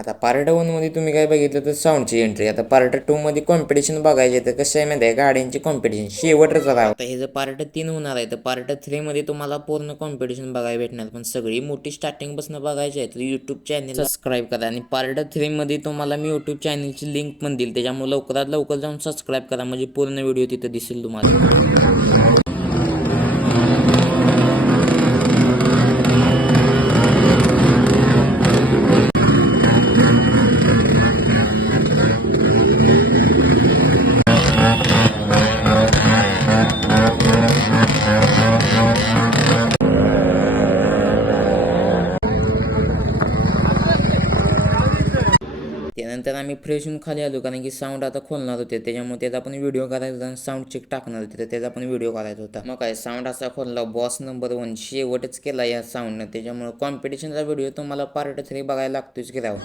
आता पार्ट 1 मध्ये तुम्ही काय बघितलं तर साऊंडची एंट्री. आता पार्ट 2 मध्ये कॉम्पिटिशन बघायचे तर कसं आहे माहिती आहे, गाड्यांची कॉम्पिटिशन शेवटच आहे. आता हे जर पार्ट 3 होणार आहे तर पार्ट 3 मध्ये तुम्हाला पूर्ण कॉम्पिटिशन बघायला भेटणार. पण सगळी मोठी स्टार्टिंग पासून बघायची आहे तर यूट्यूब चॅनल सबस्क्राईब करा. आणि पार्ट 3 मध्ये तुम्हाला मी यूट्यूब चॅनलची लिंक पण देईल, त्याच्यामुळे लवकरात लवकर जाऊन सबस्क्राईब करा म्हणजे पूर्ण व्हिडिओ तिथे दिसेल तुम्हाला. त्यानंतर आम्ही फ्रेश होऊन खाली आलो, कारण की साऊंड आता खोलणार होते, त्याच्यामुळे त्याचा पण व्हिडिओ करायचा आणि साऊंड चेक टाकणार होते तर त्याचा पण व्हिडिओ करायचा होता. मग काय साऊंड असा खोलला, बॉस नंबर 1 शेवटच केला या साऊंडनं. त्याच्यामुळे कॉम्पिटिशनचा व्हिडिओ तुम्हाला पार्ट 3 बघायला लागतोच की राव.